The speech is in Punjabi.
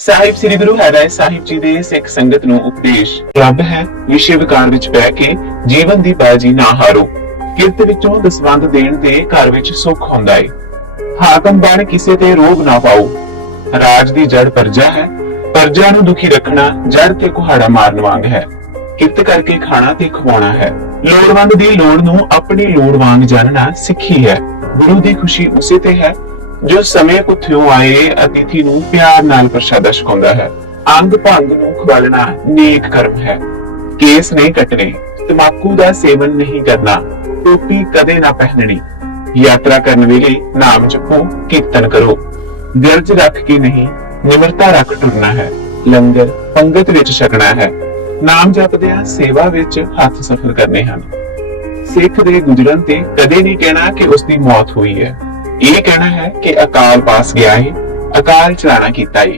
ਸਾਹਿਬ ਸ੍ਰੀ ਗੁਰੂ ਹਰਿਰਾਏ ਸਾਹਿਬ ਜੀ ਦੇ ਸਿੱਖ ਸੰਗਤ ਨੂੰ ਉਪਦੇਸ਼। ਰੱਬ ਹੈ, ਵਿਸ਼ੇ ਵਿਕਾਰ ਵਿੱਚ ਬਹਿ ਕੇ ਜੀਵਨ ਦੀ ਬਾਜੀ ਨਾ ਹਾਰੋ। ਕਿਰਤ ਵਿੱਚੋਂ ਦਸਵੰਦ ਦੇਣ ਤੇ ਘਰ ਵਿੱਚ ਸੁੱਖ ਹੁੰਦਾ ਏ। ਹਾਕਮ ਬਣ ਕਿਸੇ ਤੇ ਰੋਗ ਨਾ ਪਾਓ। ਰਾਜ ਦੀ ਜੜ ਪਰਜਾ ਹੈ, ਪਰਜਾ ਨੂੰ ਦੁਖੀ ਰੱਖਣਾ ਜੜ ਤੇ ਕੁਹਾੜਾ ਮਾਰਨ ਵਾਂਗ ਹੈ। ਕਿਰਤ ਕਰਕੇ ਖਾਣਾ ਤੇ ਖਵਾਉਣਾ ਹੈ। ਲੋੜਵੰਦ ਦੀ ਲੋੜ ਨੂੰ ਆਪਣੀ ਲੋੜ ਵਾਂਗ ਜਾਣਨਾ ਸਿੱਖੀ ਹੈ। ਗੁਰੂ ਦੀ ਖੁਸ਼ੀ ਉਸੇ ਤੇ ਹੈ ਜੋ ਸਮੇਂ ਪੁੱਥਿਓ ਆਏ, ਅਤਿਥੀ ਨੂੰ ਪਿਆਰ ਨਾਲ ਪ੍ਰਸ਼ਾਦਾ ਛਕਾਉਂਦਾ ਹੈ। ਅੰਗ ਭੰਗ ਨੂੰ ਖਵਾਲਣਾ ਨੇਕ ਕਰਮ ਹੈ। ਕੇਸ ਨਹੀਂ ਕੱਟਣੇ ਤਮਾਕੂ ਦਾ ਸੇਵਨ ਨਹੀਂ ਕਰਨਾ, ਟੋਪੀ ਕਦੇ ਨਾ ਪਹਿਨਣੀ। ਯਾਤਰਾ ਕਰਨ ਵੇਲੇ ਨਾਮ ਜਪੋ, ਕੀਰਤਨ ਕਰੋ। ਗਰਜ ਰੱਖ ਕੇ ਨਹੀਂ, ਨਿਮਰਤਾ ਰੱਖ ਟੁਰਨਾ ਹੈ। ਲੰਗਰ ਪੰਗਤ ਵਿੱਚ ਛਕਣਾ ਹੈ। ਨਾਮ ਜਪਦਿਆਂ ਸੇਵਾ ਵਿੱਚ ਹੱਥ ਸਫ਼ਰ ਕਰਨੇ ਹਨ। ਸਿੱਖ ਦੇ ਗੁਜਰਨ ਤੇ ਕਦੇ ਨਹੀਂ ਕਹਿਣਾ ਕਿ ਉਸ ਦੀ ਮੌਤ ਹੋਈ ਹੈ। ਇਹ ਕਹਿਣਾ ਹੈ ਕਿ ਅਕਾਲ ਪਾਸ ਗਿਆ ਹੈ ਅਕਾਲ ਚਲਾਣਾ ਕੀਤਾ ਹੈ।